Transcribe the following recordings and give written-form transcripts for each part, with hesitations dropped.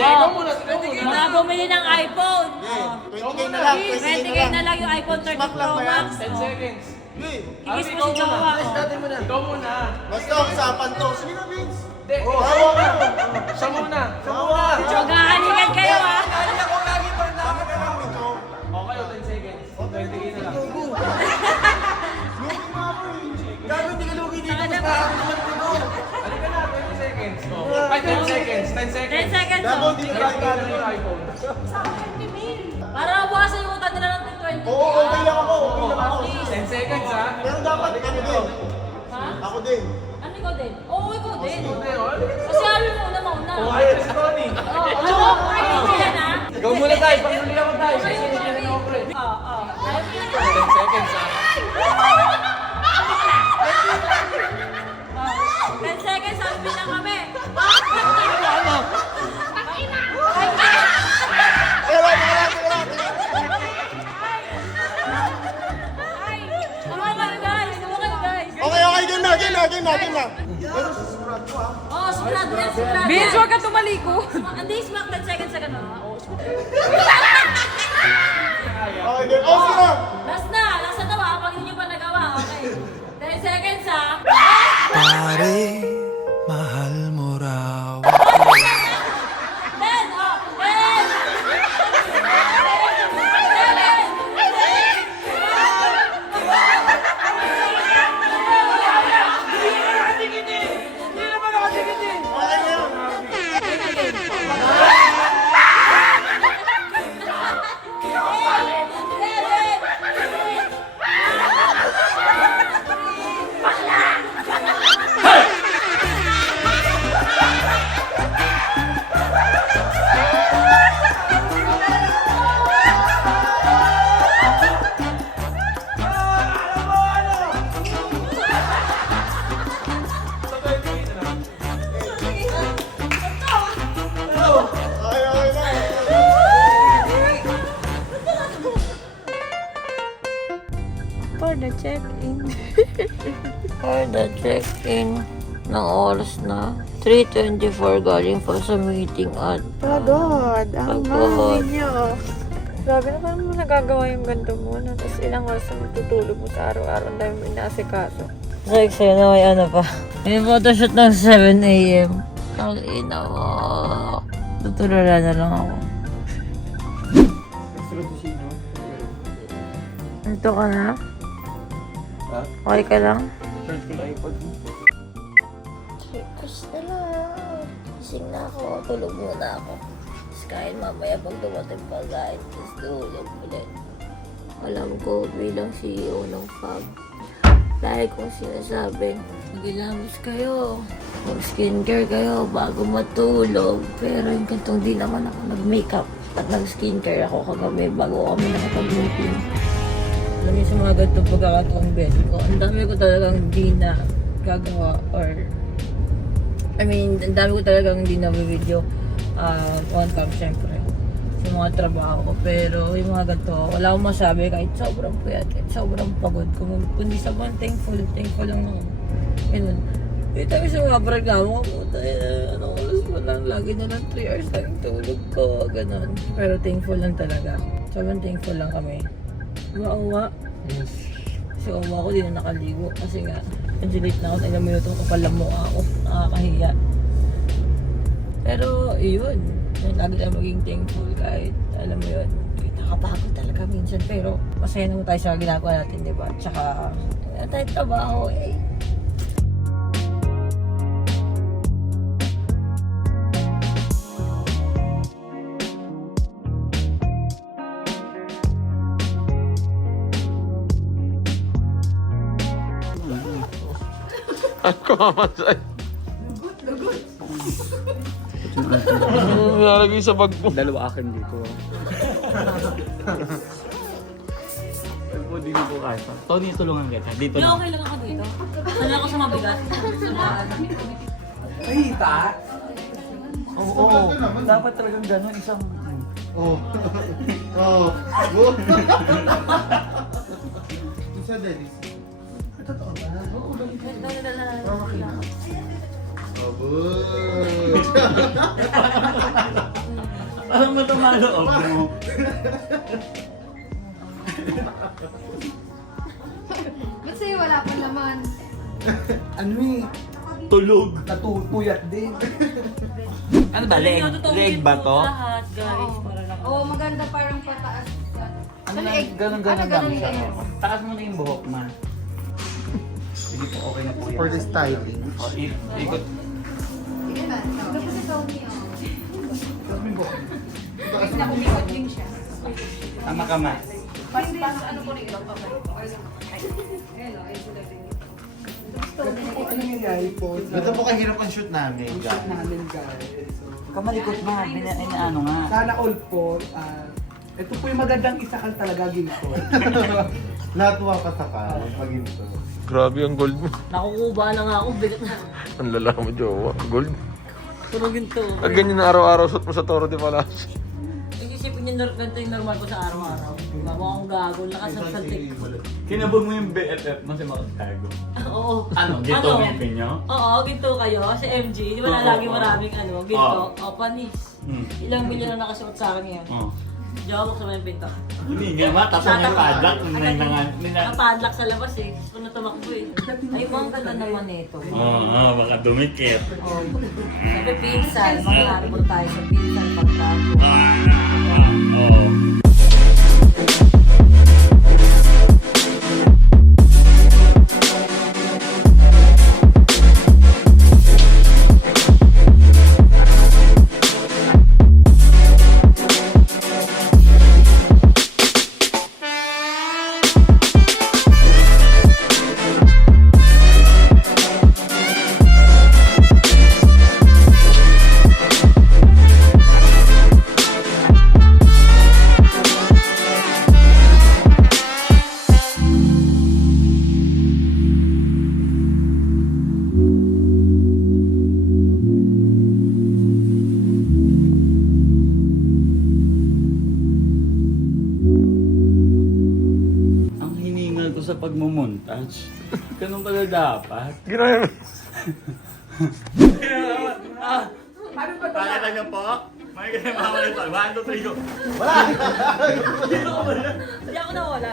Ikaw muna, ikaw muna. Mga bumili ng iPhone. 20k na lang, 20k na lang yung iPhone 13 Smack lang Pro ba yan? Max. 10 seconds. Kikis mo si Jowa. Ikaw muna. Basta, usapan to. Sige na, Vince. Hindi, Hawa ka. siya muna. Hawa. Maghahalikan kayo ah. Okay, 10 seconds. 20k na lang. Gagawin hindi ka lugi dito. Halika na, 20 seconds. Ay, 10 seconds. 10 10 seconds. seconds Gabo, oh. hindi Ay, ka bigyan na yung iPhone. Para mabukasan yung utang nila ng 20. Oo, okay lang ako. Okay lang ako. 10 seconds, ha? Pero dapat ano din. Ha? Ako din. Ano ikaw din? Oo, ikaw din. Hindi, oh. Kasi ano mo una mauna. Oh, ayun si Tony. Ano? Ano yan ha? Ikaw muna tayo, panghuli ako tayo. Sige, na ako, pre. Oo. 10 seconds, ha? 10 seconds, sabi na kami. Tumakan guys, tumakan guys. Okay, okay, game na, game na, game na, game na. Pero susurado ha. Oh, sugrado yan, sugrado. Vince, huwag ka tumaliko. Hindi, smack 10 seconds sa ganun. Oo, Okay, game. Oh, sige na. last na to ha, pag hindi nyo pa nagawa, okay. 10 seconds ha. Pare, mahal mo raw. 10, oh, 10. Okay na yun. Okay, okay na. For the check-in. For the check-in ng oras na 3:24 galing pa sa meeting at Pagod. Ang Pagod. mami niyo. Grabe na paano mo nagagawa yung ganito mo. No? Tapos ilang oras na matutulog mo sa araw-araw ang dami mo inaasikaso. Sexy na may ano pa. May photoshoot ng 7 a.m. Ang ina mo. Tutulala na lang ako. Ito ka na? Okay ka lang? Checkers na lang. Gising na ako. Tulog muna ako. Tapos kain mamaya pag dumating pa guys. Tapos tulog ulit. Alam ko bilang CEO ng FAB. Dahil kung sinasabing, magilamos kayo, mag-skincare kayo bago matulog. Pero yung kantong di naman ako nag-makeup at nag-skincare ako kagabi bago kami nakapag-meeting. Alam niyo sa mga ganitong pagkakataong beses ko, ang dami ko talagang hindi na gagawa or ang dami ko talagang hindi na video on cam syempre sa mga trabaho ko. Pero yung mga ganito, wala akong masabi kahit sobrang puyat, kahit sobrang pagod. Kundi sa mga thankful lang ako. Ganun. Yung tayo sa mga programa ko, anong oras mo lang, lagi na lang 3 hours lang tulog ko, ganun. Pero thankful lang talaga. Sobrang thankful lang kami. Maawa. Kasi uwa ko, di na nakaligo. Kasi nga, medyo late na ako. Ilang minutong kapal lang mukha ako. Nakakahiya. Pero, yun. Lagi tayo maging thankful kahit, alam mo yun, nakapagod talaga minsan. Pero, masaya naman tayo sa ginagawa natin, di ba? Tsaka, wala tayong trabaho eh. Ako mamasay. Nilalagay sa bag mo. Dalawa akin dito. Ay po, di ko kaya pa. Tony, tulungan kita. Dito Hindi, na. okay lang ako dito. Sanay ako sa mabigat. Ay, ta? Oo. Dapat talagang gano'n isang... Oh. Oh. Isa Dennis. Totoo ba? Oo, Dala-dala. Abot. Parang matumaloob mo. Ba't sa'yo wala pa naman? Ano eh? Tulog. Natutuyat din. Ano ba? Leg? Leg ba to? Lahat, guys, para lang. Oo, maganda parang pataas. Ano lang, ganun lang siya. Taas mo na yung buhok, ma. Hindi po okay na po yan. For the styling. O, ikot. Sige ba? Tapos si Tony, Tama ka, ma. Ano nangyayari po? Ito po kahirap ang shoot namin. Shoot namin guys. So, Kamalikot, ma. Ano nga. sana all po, ito po yung magandang isakal talaga ginto. Natuwa ka sa ka. Pag ito. Grabe ang gold mo. Nakukuba na nga ako, bigat na. Ang lala mo, jowa. Gold. Puro ginto. Ang ganyan na araw-araw suot mo sa Toro de Palacio. Isipin niyo, ganito yung normal ko sa araw-araw. Bago akong gago, nakasalsaltik. Kinabog mo yung BFF mo si Makatago. Oo. Ano? Gito ngipin nyo? Oo, ginto kayo. Si MG, di ba na lagi maraming ginto? O, panis. Ilang milyon na nakasuot sa akin yan. Oo. Jawab ko sa mga pinto. Hindi nga ma. Tapos may padlock. Nakapadlock sa labas eh. Gusto ko na tumakbo eh. Ay, mga ganda naman ito. Oo, baka dumikit. Oh. Sabi pinsan, mga harapon tayo sa pinsan pagtago. Oo. Ang hiningal ko sa pagmumontage. Ganun pala dapat. Ginaya mo. Pakita niyo po. May ganyan mga ulit. 1, 2, 3, go. Hindi ako nawala.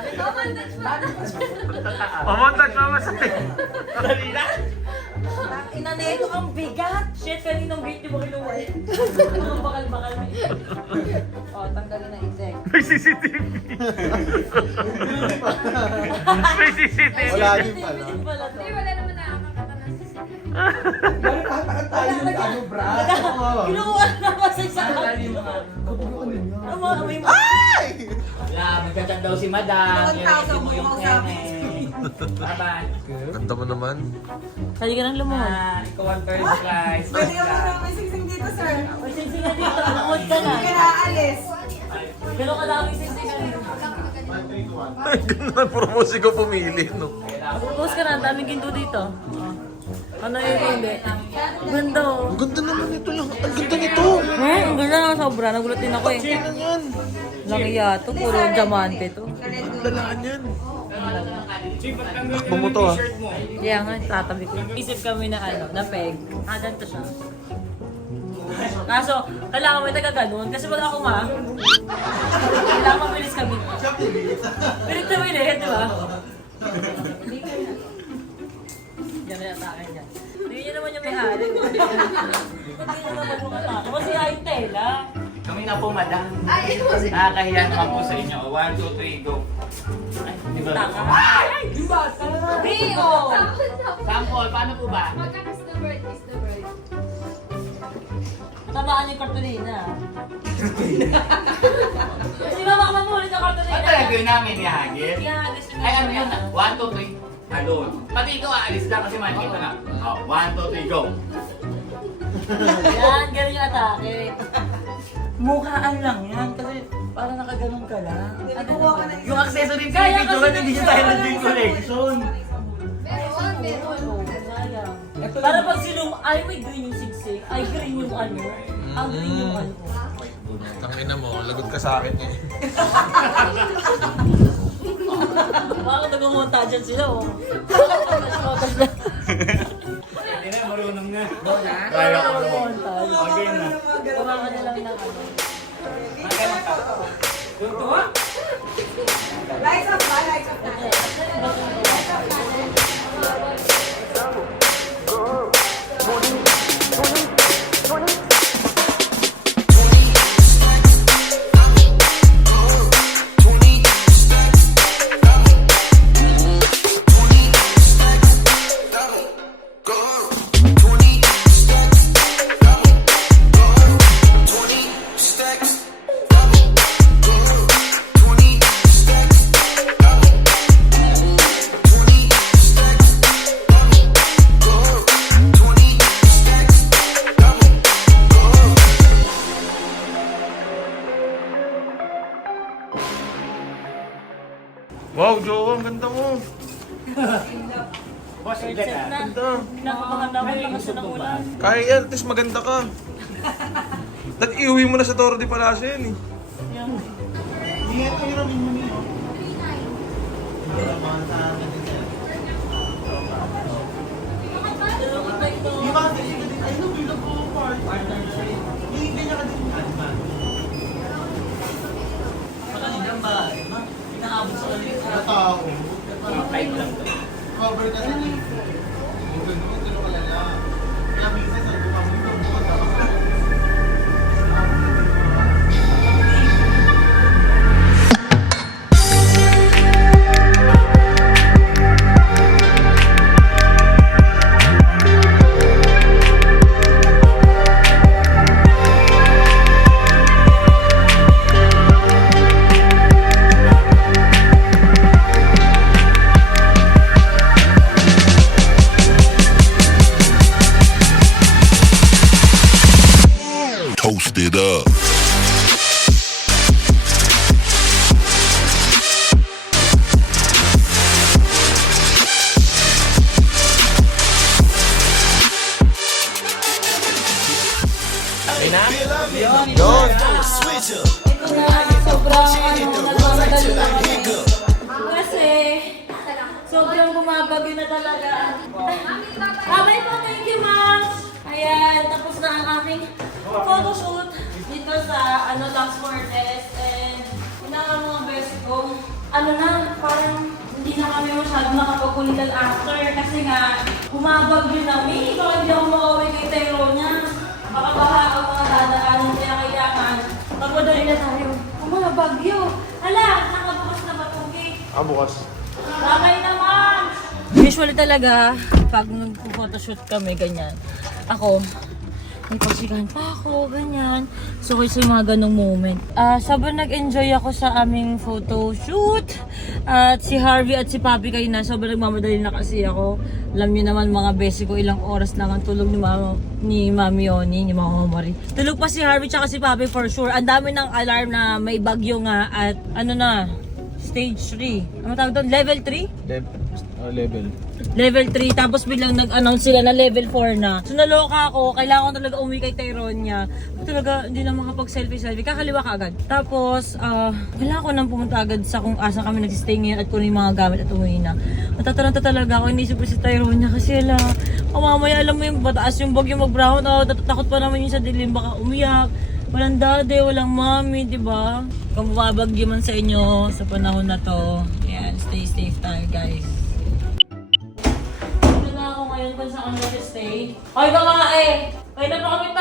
Mamontage mama sa Dali na. Ina na ito ang bigat! Shit, kaninong gate di mo kinuha eh. Ang bakal-bakal na ito. O, tanggalin na insect. May CCTV. May CCTV. Wala din pala. Hindi, wala naman nakakatanas. Bakit tayo yung ano, bra? Kinuha na naman sa isang Ay! Wala, magkachat daw si Madam. Yung mo yung keme. Bye-bye. Ganda mo naman. Sali ka ng lumon. Ikaw ang third slice. Pwede ka muna may singsing dito, sir. May singsingan dito. Lumod ka na. Hindi ka naaalis. Pero kadaming singsingan dito. Ay, ganda. Puro musiko pumili, no? Pupus ka na. Ang daming ginto dito. Ano yung hindi? Ganda oh. Ang ganda naman ito lang. Ang ganda nito. Ang ganda naman sobra. Nagulat din ako eh. Ano yan? Laki yato. Puro diamante to. Lalaan yan. Takbo mo to, ah. Kaya nga, tatabi ko. Isip kami na na peg. Ganito siya. Kaso, kailangan may taga-ganon. Kasi pag ako nga, kailangan mabilis kami. Pilit na pilit, di ba? Yan na yung atake niya. Hindi niya naman yung may hari. Hindi naman yung atake. Kasi yung tela. Kami na po, Madam. Ay, ito si... Nakakahiya naman po sa inyo. 1, 2, 3, go. Ay, di ba? Taka. Di ba? Tara. Rio! Sample, paano po ba? Magkakas the bird is the bird. Tamaan yung kartulina. Kasi mama mo ulit ang kartulina. Ano talaga yun namin ihagis? Ihagis mo. Ay, ano yun? 1, 2, 3, alone. Pati ikaw aalis lang kasi makikita na. Oh, 1, 2, 3, go. Yan, ganun yung atake. Mukhaan lang yan kasi parang nakaganon ka lang. Kukuha ka na isa. Yung accessory sa Kaya picture, kasi hindi siya tayo nag-game collection. Meron, meron. Sayang. Para pag sinum, ay may green yung sigsig, ay green yung ano. Ang green yung ano. Tangina mo, lagot ka sa akin eh. Bakit nag-montage sila oh. Montage na. Hindi na, marunong na. Kaya ko Okay na. Kumakan na lang ng ano. Lights up ba? Lights up na. Wow, jowa, ang ganda mo. Boss, hindi ka. Ganda. Pinakabahan ako yung lakas ng ulan. Kaya yan, at least maganda ka. Nag-iuwi mo na sa Torre de Palacio yan eh. Hindi nga kayo ramin mo niyo. Di ba? Ay, no, build up ko partner. Hindi ganyan ka din. Mga tao. Cover ka din eh. Yung ganun, ganun ka lala. Kaya minsan sa buka mo yung buka dapat. Toast it up. Yun. Ito na, sobrang nagmamadali na kami. Kasi, sobrang bumabagyo na talaga. Okay po, thank you, ma'am. Ayan, tapos na ang aming photoshoot dito sa Las Cortes. And, una nga mga best ko, parang hindi na kami masyadong nakapagkulitan after. Kasi nga, bumabagyo na. May ito, hindi ako makauwi kay Tyronia. Baka baha ang mga dadaanan, kaya kailangan magmadali na tayo. Ang mga bagyo. Hala, nakabukas na ba itong cake? Bukas. Bakay naman! Usually talaga, pag nag-photoshoot kami, ganyan. Ako, may pasigahan pa ako, ganyan. So, kasi yung mga ganong moment. Sobrang nag-enjoy ako sa aming photoshoot. At si Harvey at si Papi kayo na, sobrang nagmamadali na kasi ako. Alam niyo naman mga besi ko, ilang oras lang ang tulog ni Mami Yoni, ni Mama Mari. Tulog pa si Harvey tsaka si Papi for sure. Ang dami ng alarm na may bagyo nga at stage 3. Ano tawag doon? Level 3? Level. Level 3, tapos biglang nag-announce sila na level 4 na. So naloka ako, kailangan ko talaga umuwi kay Tyronia. Talaga, hindi na makapag-selfie. Kakaliwa ka agad. Tapos, kailangan ko nang pumunta agad sa kung asan kami nagsistay ngayon at kunin yung mga gamit at umuwi na. Matataranta talaga ako, inisip ko si Tyronia kasi mamaya alam mo yung bataas yung bagyo mag-brown out, takot pa naman yung sa dilim, baka umiyak. Walang daddy, walang mommy, di ba? Kung bumabagyo man sa inyo sa panahon na to, yan, stay safe tayo guys. Dito na ako ngayon kung saan kami nag-stay. Ay, babae! Kaya na pa kami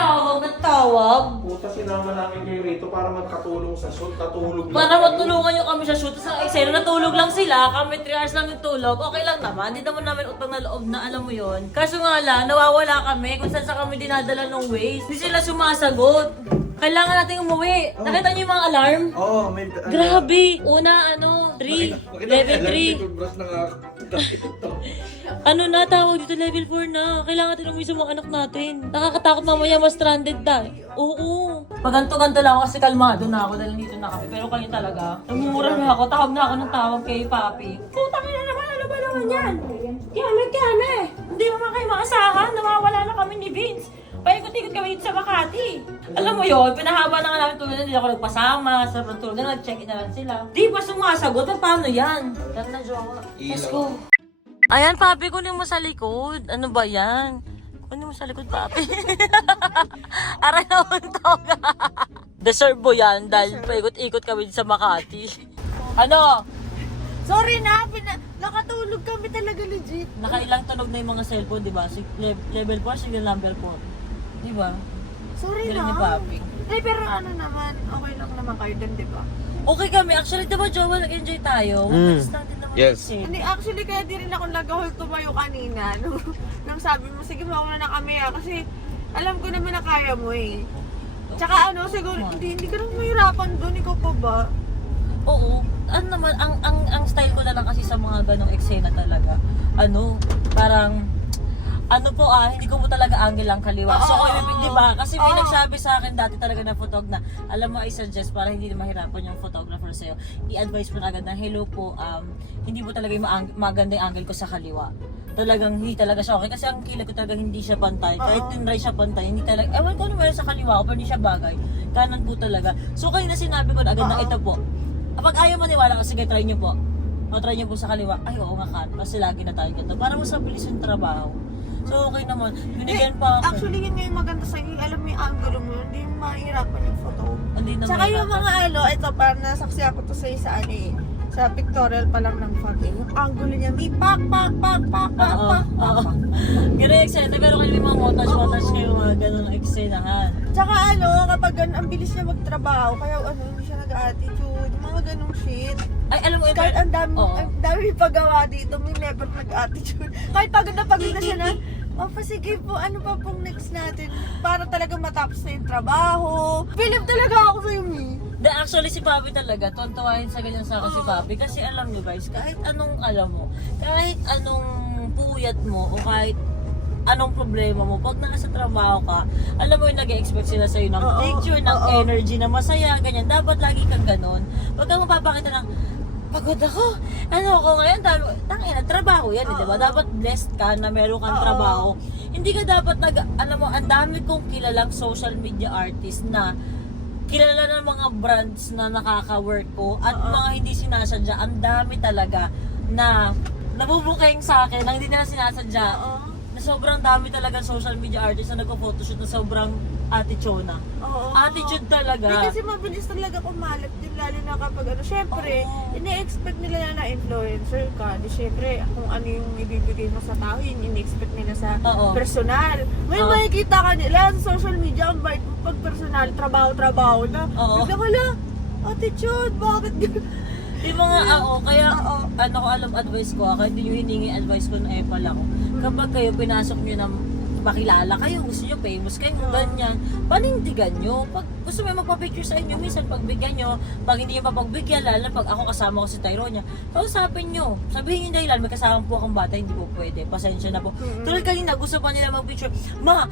nagtawag. Puta, sinama namin kayo rito para magkatulong sa shoot. Katulog lang. Para matulungan nyo kami sa shoot. Sa eksena, natulog lang sila. Kami 3 hours lang yung tulog. Okay lang naman. Hindi naman namin utang na loob na alam mo yon. Kaso nga lang, nawawala kami kung saan sa kami dinadala ng waste. Hindi sila sumasagot. Kailangan natin umuwi. Nakita niyo yung mga alarm? Oo, may... Grabe! Una, 3. Level 3. Tawag dito level 4 na. Kailangan natin umuwi sa mga anak natin. Nakakatakot mamaya mas stranded tayo. Oo. Paganto-ganto lang ako kasi kalmado na ako dahil dito na kami. Pero kayo talaga, namumura na ako. Tawag na ako ng tawag kay Papi. Putang ina naman! Ano ba naman yan? Kame! Hindi naman kayo maasahan. Nawawala na kami ni Vince. Paikot-ikot kami dito sa Makati. Alam mo yun, pinahaba na nga namin tulog na hindi ako nagpasama. Sa tulog na nag-check-in na lang sila. Di ba sumasagot? Paano yan? Tara na, jowa. Let's go. Ayan, Papi, kunin mo sa likod. Ano ba yan? Kunin mo sa likod, Papi. Aray na untok. Deserve mo yan dahil paikot-ikot kami sa Makati. Ano? Sorry na, nakatulog kami talaga legit. Nakailang tunog na yung mga cellphone, di ba? Level 4, signal number 4. Di ba? Sorry Galing na. ni Papi. Eh, pero ano naman, okay lang naman kayo dun, di ba? Okay kami. Actually, di ba, Jowa, nag-enjoy tayo? Mabilis natin naman Yes. kasi. Hindi, actually, kaya di rin ako nag-hold tumayo kanina. Nung sabi mo, sige, mauna na kami kasi alam ko naman na kaya mo eh. Tsaka ano, siguro, hindi ka naman mahirapan doon, ikaw pa ba? Oo. Ano naman, ang style ko na lang kasi sa mga ganong eksena talaga. Ano, parang, ano po hindi ko po talaga angle ang kaliwa. So, di ba? Kasi may nagsabi sa akin dati talaga na photog na, alam mo, I suggest para hindi na mahirapan yung photographer sa'yo, i-advise mo na agad na, hello po, hindi po talaga yung maganda yung angle ko sa kaliwa. Talagang hindi talaga siya okay. Kasi ang kilay ko talaga hindi siya pantay. Kahit tinry siya pantay, hindi talaga, ewan ko ano meron sa kaliwa ko, pero hindi siya bagay. Kanan po talaga. So, kayo na sinabi ko na agad na ito po. Kapag ayaw maniwala ko, sige, try nyo po. O, try nyo po sa kaliwa. Ay, oo nga kan. Kasi lagi na tayo ganito. Para mas mabilis yung trabaho. So, okay naman. Binigyan pa ako. Actually, yun nga yung maganda sa'yo. Alam mo yung angulo mo, hindi mo mahirapan yung photo. Hindi na Tsaka yung mga ito, parang nasaksi ako to sa isa, sa pictorial pa lang ng photo. Yung angulo niya, may pak. Pero excited. Pero kayo may mga montage kayo mga ganun na eksenahan. Tsaka kapag ang bilis niya magtrabaho, kaya hindi siya nag-attitude, mga ganong shit. Ay, alam mo, Kahit ang dami pagawa dito, may never nag-attitude. Kahit pagod na siya na, sige po, ano pa pong next natin? Para talaga matapos na yung trabaho. Believe talaga ako sa'yo, Mi. Actually, si Papi talaga, tontuwahin sa ganyan sa akin si Papi. Kasi alam nyo guys, kahit anong alam mo, kahit anong puyat mo, o kahit anong problema mo, pag nasa trabaho ka, alam mo yung nag-expect sila sa'yo ng picture, ng energy na masaya, ganyan. Dapat lagi kang ganon. Huwag kang mapapakita ng, pagod ako. Ano ako ngayon? Tangina, trabaho yan, di ba? Dapat blessed ka na meron kang trabaho. Hindi ka dapat alam mo, ang dami kong kilalang social media artist na kilala ng mga brands na nakaka-work ko at mga hindi sinasadya. Ang dami talaga na nabubukeng sa akin na hindi nila sinasadya. Na sobrang dami talaga social media artist na nagpo-photoshoot na sobrang attitude na. Attitude talaga. Hindi kasi mabilis talaga kumalat din, lalo na kapag syempre, ini-expect nila na influencer ka. Di syempre, kung ano yung ibibigay mo sa tao, yun ini-expect nila sa personal. May makikita ka nila sa social media, ang bait mo pag personal, trabaho na. Bigla ka lang, attitude, bakit Yung mga kaya ano ko alam advice ko, kahit hindi nyo hiningi advice ko na pala ko. Kapag kayo pinasok nyo ng makilala kayo, gusto nyo famous kayo, ganyan, panindigan nyo. Pag gusto mo magpa-picture sa inyo, minsan pagbigyan nyo, pag hindi nyo papagbigyan, lalo pag ako kasama ko si Tyronia, kausapin nyo. Sabihin nyo dahilan, may kasama po akong bata, hindi po pwede, pasensya na po. Tulad kanina, gusto pa nila mag-picture, ma,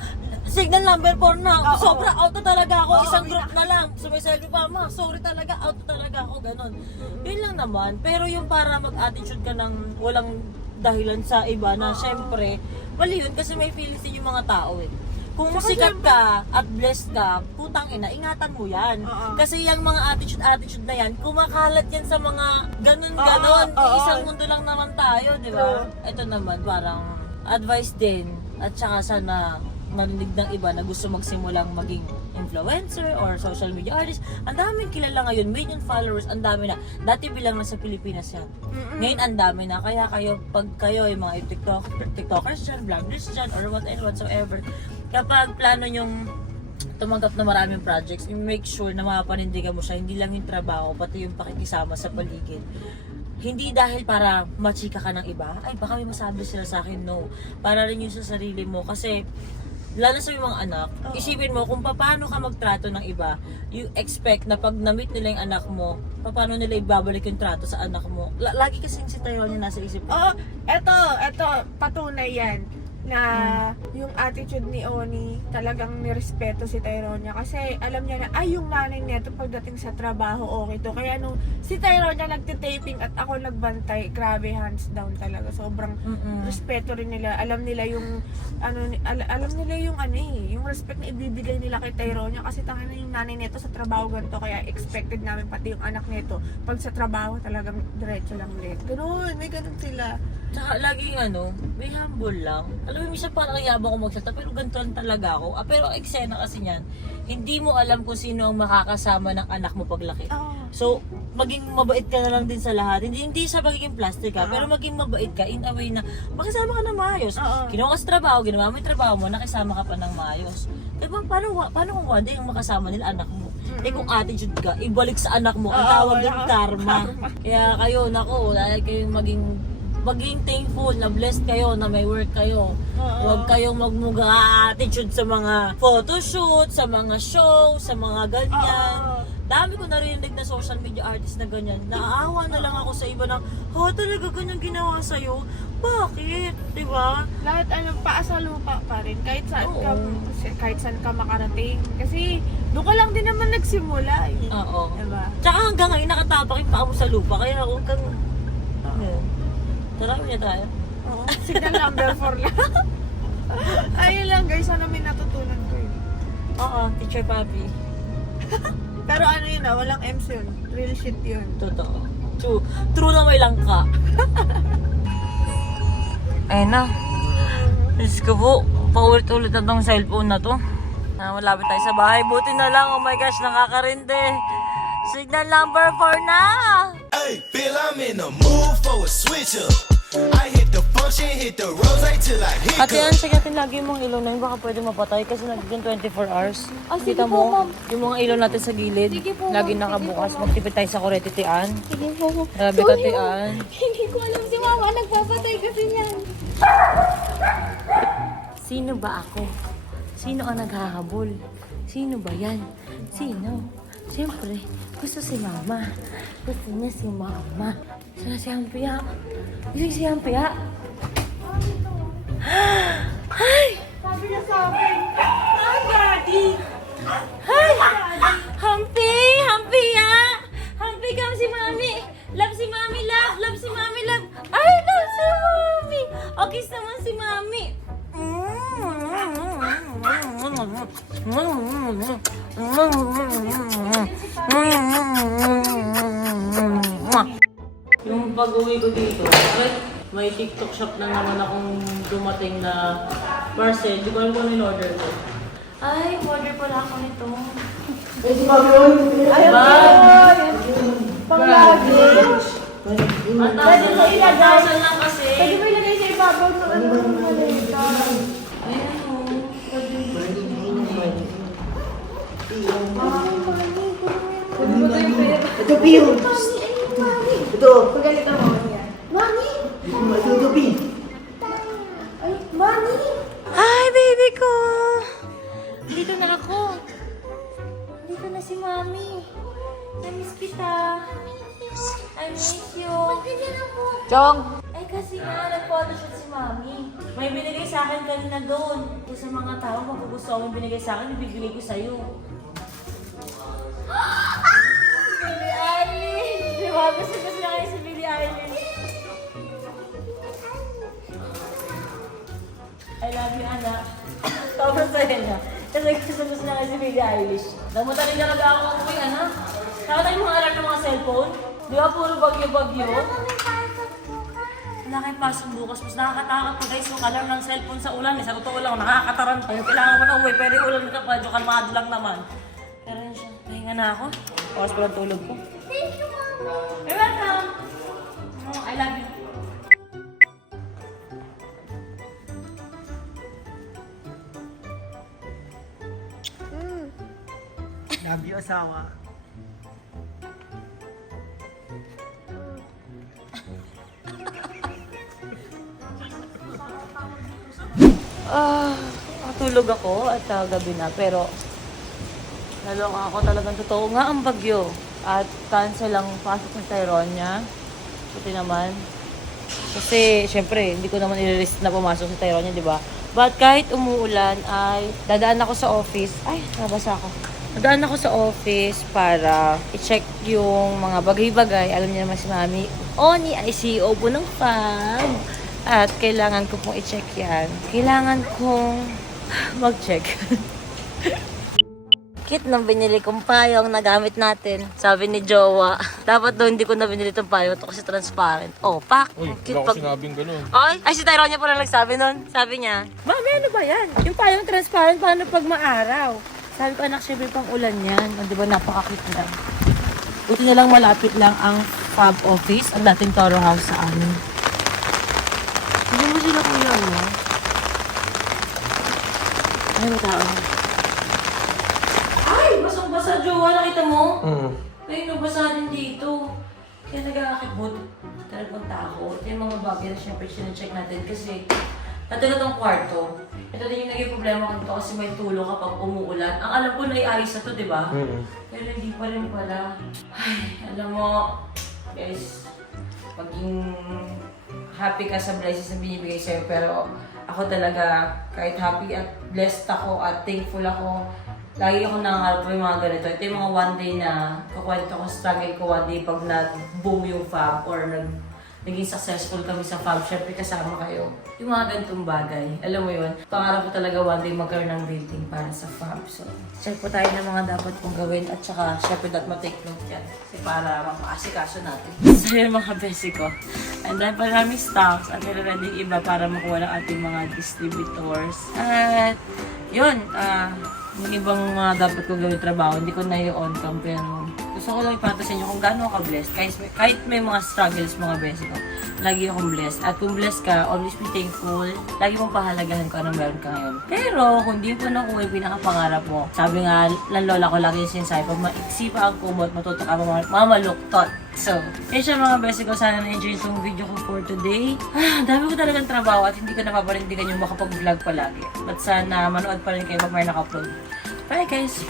signal number 4 na, sobra auto talaga ako, isang group na lang, sumiselfie pa, ma, sorry talaga, auto talaga ako, ganun. Yun lang naman, pero yung para mag-attitude ka ng walang dahilan sa iba na syempre, mali yun kasi may feelings din yung mga tao eh. Kung sikat ka at blessed ka, putang ina, ingatan mo yan. Kasi yung mga attitude na yan, kumakalat yan sa mga ganun-ganon. Isang mundo lang naman tayo, di ba? Ito naman, parang advice din. At saka sana marinig ng iba na gusto magsimulang maging influencer or social media artist. Ang daming kilala ngayon, million followers, ang dami na. Dati bilang nasa Pilipinas yan. Ngayon ang dami na. Kaya kayo, pag kayo yung mga TikTokers dyan, vloggers dyan, or whatsoever, kapag plano nyong tumanggap na maraming projects, make sure na mapanindigan mo siya, hindi lang yung trabaho, pati yung pakikisama sa paligid. Hindi dahil para machika ka ng iba, ay baka may masabi sila sa akin, no. Para rin yun sa sarili mo, kasi lalo sa mga anak, isipin mo kung paano ka magtrato ng iba, you expect na pag na-meet nila yung anak mo, paano nila ibabalik yung trato sa anak mo. Lagi kasing si Tyronia nasa isip ko. Eto, patunay yan na yung attitude ni Oni talagang nirespeto si Tyronia kasi alam niya na yung nanay nito pagdating sa trabaho okay to, kaya nung si Tyronia nagtitaping at ako nagbantay, grabe, hands down talaga, sobrang respeto rin nila, alam nila yung alam nila yung yung respect na ibibigay nila kay Tyronia kasi tanga na yung nanay nito sa trabaho ganito, kaya expected namin pati yung anak nito pag sa trabaho talagang diretso lang ulit, ganun, may ganun sila. Tsaka laging may humble lang. Alam mo, minsan parang yabang ko magsalita, pero ganito lang talaga ako. Pero ang eksena kasi niyan, hindi mo alam kung sino ang makakasama ng anak mo paglaki. So, maging mabait ka na lang din sa lahat. Hindi sa magiging plastic ka, pero maging mabait ka in a way na makasama ka ng maayos. Kinuha ka sa trabaho, ginawa mo yung trabaho mo, nakisama ka pa ng maayos. Diba, paano kung one day yung makasama nila anak mo? Eh kung attitude ka, ibalik sa anak mo, ang tawag din karma. Kaya kayo, nako, dahil kayong maging thankful na blessed kayo na may work kayo. Huwag kayong magmuga attitude sa mga photoshoot, sa mga show, sa mga ganyan. Dami ko narinig na social media artist na ganyan. Naaawa na lang ako sa iba na, talaga ganyan ginawa sa'yo? Bakit? Diba? Lahat paasa lupa pa rin. Kahit saan ka makarating. Kasi doon ka lang din naman nagsimula. Oo. Diba? Tsaka hanggang ngayon nakatapak yung paa mo sa lupa. Kaya huwag kang... Tara, niya tayo. Oo. Signal number 4 lang. Ayun lang guys, ano may natutunan ko yun. Oo, Teacher Papi. Pero ano yun walang MC yun. Real shit yun. Totoo. True na may langka. Ayun na. Diyos ko po, paulit-ulit na tong cellphone na to. Malapit tayo sa bahay. Buti na lang, oh my gosh, nakakarinde. Signal number 4 na! Hey, feel I'm in the mood for a switch up. I hit the function, hit the rose till I hit. Ate, yan, check natin lagi yung mga ilaw na yun. Baka pwede mapatay kasi nandun 24 hours. Kita mo, yung mga ilaw natin sa gilid, lagi nakabukas. Magtipid tayo sa kurete, Tian. Sige po. Grabe ka, Tian. Hindi ko alam si mama nagpapatay kasi niyan. Sino ba ako? Sino ang naghahabol? Sino ba yan? Sino? Siyempre, gusto si mama. Gusto niya si mama. Sana si Hampia. Yung si Hampia. Ay! Sabi niya sa akin, Hi, Daddy! Hi! Hampi! Hampia! Hampi, come si Mami! Love si Mami, love! Love si Mami, love! Ay, love si Mami! O, kiss naman si Mami! Yung pag-uwi ko dito, may TikTok shop na naman akong dumating na parcel. Di ko alam kung in-order ko. Ay, order pala ako nito. Ay, panglagi. Ang taas na 8,000 lang kasi. Pwede mo ilagay sa ibabaw ng ano yung malita. Ayan o. Ito, Pio. Ito. Pagalitan mo niya. Mami! Ito, Pio. Ay, Mami! Hi, baby ko! Dito na ako. Dito na si Mami. I-miss kita. I miss you. Chong! Ay, kasi nga, nag-photoshoot si Mami. May binigay sa akin kanina doon. Kung sa mga tao, magugustuhan mo binigay sa akin, ibibigay ko sa'yo. Billie Eilish! Di ba? Gusto na kayo si Billie Eilish. I love you, anak. Sobrang saya niya. Kasi gusto na kayo si Billie Eilish. Namutalin na ako ng uwi, anak. Saka tayo mga alert ng mga cellphone. Di ba puro bagyo-bagyo? Wala kayong pasok bukas. Mas nakakatakot pa guys yung alarm ng cellphone sa ulan. Sa totoo lang, nakakataran kayo. Kailangan mo na uwi. Pero ulan ka pa. Kalmado lang naman. Pero yun siya. Pahinga na ako. Oras pa lang tulog ko. Thank you, mama. You're welcome. Oh, I love you. Love you, asawa. Matulog ako at gabi na. Pero naloka ako talagang totoo nga ang bagyo. At cancel ang pasok ng Tyronia. Buti naman. Kasi, syempre, hindi ko naman i-risk na pumasok sa Tyronia, di ba? But kahit umuulan, ay dadaan ako sa office. Ay, nabasa ako. Dadaan ako sa office para i-check yung mga bagay-bagay. Alam niyo naman si Mami, Oni ay CEO po ng FAB. At kailangan ko pong i-check yan. Kailangan kong mag-check. pakit ng binili kong payong na gamit natin. Sabi ni Jowa, dapat doon hindi ko na binili itong payong to kasi transparent. Oh, pak! Uy, Cute wala ko pag- sinabing ganun. Ay, si Tyronia pala nagsabi nun. Sabi niya, Mami, ano ba yan? Yung payong transparent, paano pag maaraw? Sabi ko, anak, syempre pang ulan yan. O, di ba, napaka-cute lang. Buti na lang malapit lang ang Fab Office, ang dating Toro House sa amin. Hindi mo sila kuya, no? Ay, may tao. Ay, basang-basa, Jowa. Nakita mo? Ay, nabasa din dito. Kaya nag-aakit-boot. Talapunta ako. Ito yung mga bagay na syempre sinecheck natin kasi natulad ang kwarto. Ito din yung naging problema ko dito kasi may tulo kapag umuulan. Ang alam ko na iayos na to, di ba? Pero hindi pa rin pala. Ay, alam mo, guys, maging happy ka sa blessings na binibigay sa'yo. Pero ako talaga, kahit happy at blessed ako at thankful ako, lagi ako nangangarap po yung mga ganito. Ito yung mga one day na kukwento ko, struggle ko one day pag nag-boom yung Fab or naging successful kami sa Fab. Syempre kasama kayo. Yung mga ganitong bagay. Alam mo yun, pangarap ko talaga one day magkaroon ng building para sa Fab. So, check po tayo ng mga dapat kong gawin at saka syempre dapat ma-take note yan. Kasi para mapakasikaso natin. So yun mga besi ko. And then pa namin stocks at nire-ready iba para makuha ng ating mga distributors. At yun, yung ibang mga dapat kong gawin trabaho, hindi ko na i-on cam pero gusto ko lang ipata sa inyo kung gaano ka blessed. Kahit may mga struggles mga besi ko, lagi akong blessed. At kung blessed ka, always be thankful. Lagi mong pahalagahan kung anong meron ka ngayon. Pero kung di mo nakuha yung pinakapangarap mo, sabi nga, ng lola ko lagi yung sinasabi, pag maiksi pa ang kumot, matuto ka mamaluktot. So, yun siya mga besi ko. Sana na-enjoy itong video ko for today. Dami ko talagang trabaho at hindi ko napaparindigan yung makapag-vlog palagi. But sana manood pa rin kayo pag may naka-upload. Bye guys!